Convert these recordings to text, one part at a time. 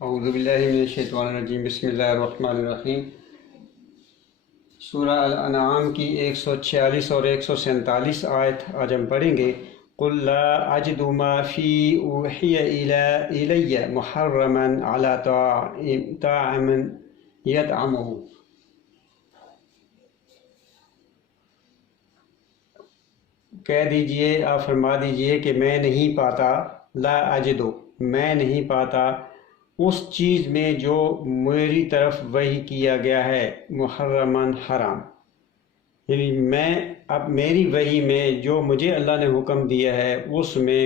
اعوذ باللہ من الشیطان الرجیم، بسم اللہ الرحمن الرحیم۔ سورہ الانعام کی 146 اور 147 آیت آج ہم پڑھیں گے۔ قُلْ لَا أَجِدُ مَا فِي أُوحِيَ إِلَيَّ مُحَرَّمًا عَلَىٰ طَاعِمٍ يَطْعَمُهُ۔ کہہ دیجئے، آپ فرما دیجئے کہ میں نہیں پاتا، لا اجدو، میں نہیں پاتا اس چیز میں جو میری طرف وحی کیا گیا ہے، محرماً حرام، یعنی میں اب میری وحی میں جو مجھے اللہ نے حکم دیا ہے اس میں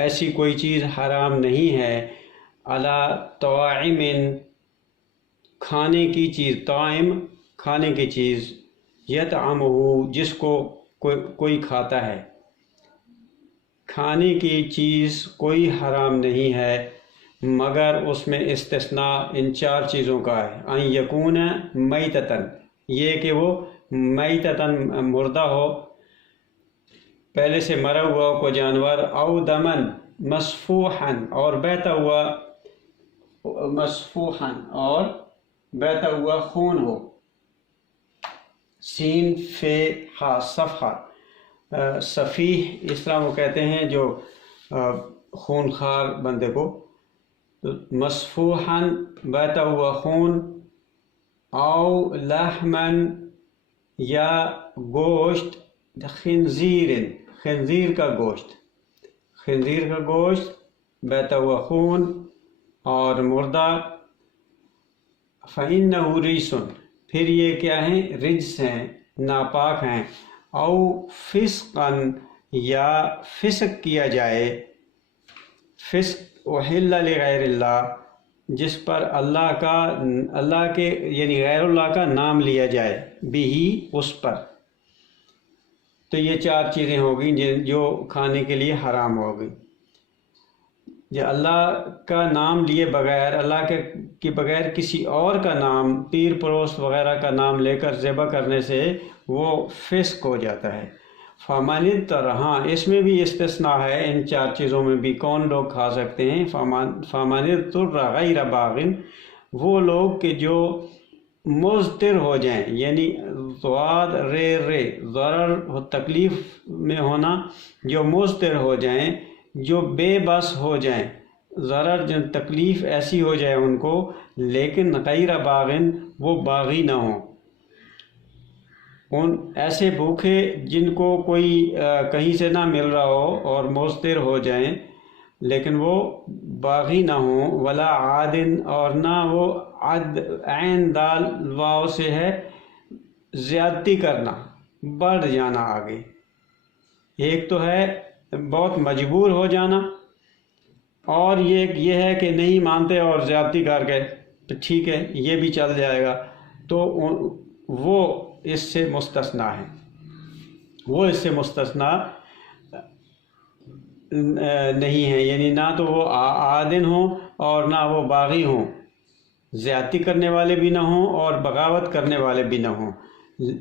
ایسی کوئی چیز حرام نہیں ہے۔ علی طاعم، کھانے کی چیز، طاعم کھانے کی چیز، یطعمہ جس کو کوئی کھاتا ہے، کھانے کی چیز کوئی حرام نہیں ہے مگر اس میں استثناء ان چار چیزوں کا ہے۔ ان یکون میتتن، یہ کہ وہ میتتن مردہ ہو، پہلے سے مرا ہوا کوئی جانور، او دمن مسفوحن، اور بہتا ہوا مسفوحن، اور بہتا ہوا خون ہو۔ سین فے ہا، صفحہ، صفیح اس طرح وہ کہتے ہیں جو خونخوار بندے کو، مسفوحاً بہتا ہوا خون، او لحمن یا گوشت، خنزیر، خنزیر کا گوشت، خنزیر کا گوشت، بہتا ہوا خون اور مردہ۔ فَإِنَّهُ رِجْسٌ، پھر یہ کیا ہیں؟ رجس ہیں، ناپاک ہیں۔ او فسقاً، یا فسق کیا جائے، فسق احل لغیر اللہ، جس پر اللہ کے یعنی غیر اللہ کا نام لیا جائے، بھی اس پر۔ تو یہ چار چیزیں ہوگی جو کھانے کے لیے حرام ہوگی۔ جو اللہ کا نام لیے بغیر، اللہ کے بغیر کسی اور کا نام، پیر پروست وغیرہ کا نام لے کر ذبح کرنے سے وہ فسق ہو جاتا ہے۔ فَمَنِ اضْطَرَ، ہاں اس میں بھی استثناء ہے، ان چار چیزوں میں بھی کون لوگ کھا سکتے ہیں؟ فَمَنِ اضْطَرَ غَيْرَ بَاغٍ، وہ لوگ کہ جو مضطر ہو جائیں، یعنی ضاد رے ضرر تکلیف میں ہونا، جو مضطر ہو جائیں، جو بے بس ہو جائیں، ضرر جو تکلیف ایسی ہو جائے ان کو، لیکن غیر باغن، وہ باغی نہ ہوں، ان ایسے بھوکے جن کو کوئی کہیں سے نہ مل رہا ہو اور مضطر ہو جائیں لیکن وہ باغی نہ ہوں۔ ولا عادن، اور نہ وہ عین دال واو سے ہے زیادتی کرنا، بڑھ جانا آگے۔ ایک تو ہے بہت مجبور ہو جانا، اور یہ ہے کہ نہیں مانتے اور زیادتی کر کے، تو ٹھیک ہے یہ بھی چل جائے گا، تو وہ اس سے مستثنیٰ ہے، وہ اس سے مستثنیٰ نہیں ہے، یعنی نہ تو وہ عادن ہوں اور نہ وہ باغی ہوں، زیادتی کرنے والے بھی نہ ہوں اور بغاوت کرنے والے بھی نہ ہوں،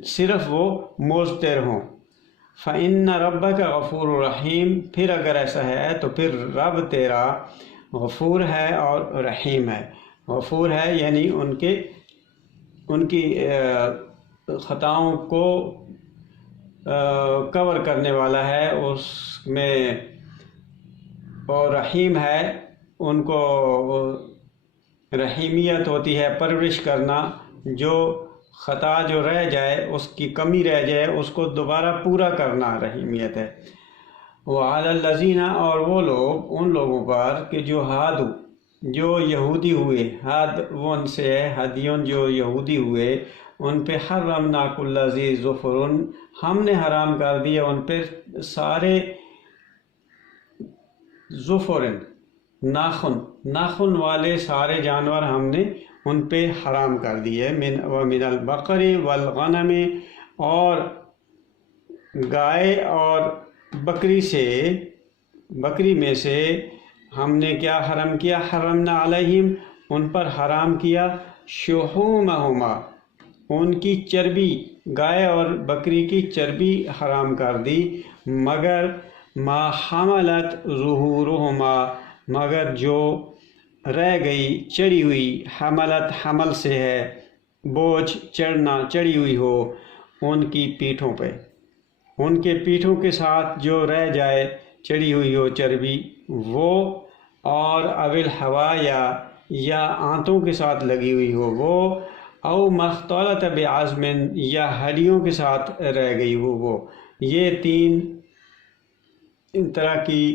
صرف وہ مضطر ہوں۔ فَإِنَّ رَبَّكَ غَفُورٌ رَحِيمٌ، پھر اگر ایسا ہے تو پھر رب تیرا غفور ہے اور رحیم ہے۔ غفور ہے یعنی ان کی خطاؤں کو کور کرنے والا ہے اس میں، اور رحیم ہے، ان کو رحیمیت ہوتی ہے پرورش کرنا، جو خطا جو رہ جائے، اس کی کمی رہ جائے اس کو دوبارہ پورا کرنا رحیمیت ہے۔ وَعَلَى الَّذِينَ، اور وہ لوگ، ان لوگوں پر کہ جو ہادو، جو یہودی ہوئے، ہاد وہ ان سے ہے ہدیون، جو یہودی ہوئے، ان پہ حرمنا کل ذی ظفر، ہم نے حرام کر دیا ان پہ سارے ظفر، ناخن والے سارے جانور ہم نے ان پہ حرام کر دیے۔ وَمِنَ الْبَقَرِ وَالْغَنَمِ، اور گائے اور بکری میں سے ہم نے کیا حرام کیا؟ حرمنا علیہم، ان پر حرام کیا، شحومہما، ان کی چربی، گائے اور بکری کی چربی حرام کر دی، مگر ما حملت ظہورہما، مگر جو رہ گئی چڑھی ہوئی، حملت حمل سے ہے، بوجھ چڑھنا چڑھی ہوئی ہو، ان کی پیٹھوں پہ، ان کے پیٹھوں کے ساتھ جو رہ جائے چڑھی ہوئی ہو چربی وہ، اور اول ہوا یا آنتوں کے ساتھ لگی ہوئی ہو وہ، او مختلط بعظم یا ہڈیوں کے ساتھ رہ گئی ہو وہ، یہ تین طرح کی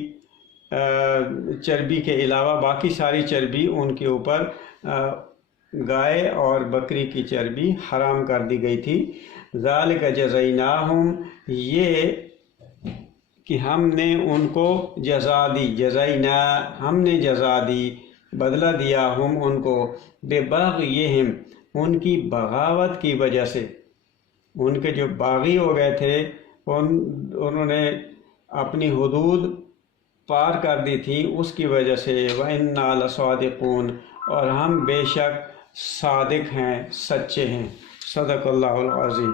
چربی کے علاوہ باقی ساری چربی ان کے اوپر گائے اور بکری کی چربی حرام کر دی گئی تھی۔ ذالک جزیناہم، یہ کہ ہم نے ان کو جزا دی، جزینا ہم نے جزا دی، بدلہ دیا، ہم ان کو، ببغیہم ان کی بغاوت کی وجہ سے، ان کے جو باغی ہو گئے تھے انہوں نے اپنی حدود پار کر دی تھی اس کی وجہ سے، وَإِنَّا لَصَادِقُونَ اور ہم بے شک صادق ہیں، سچے ہیں۔ صدق اللہ العظیم۔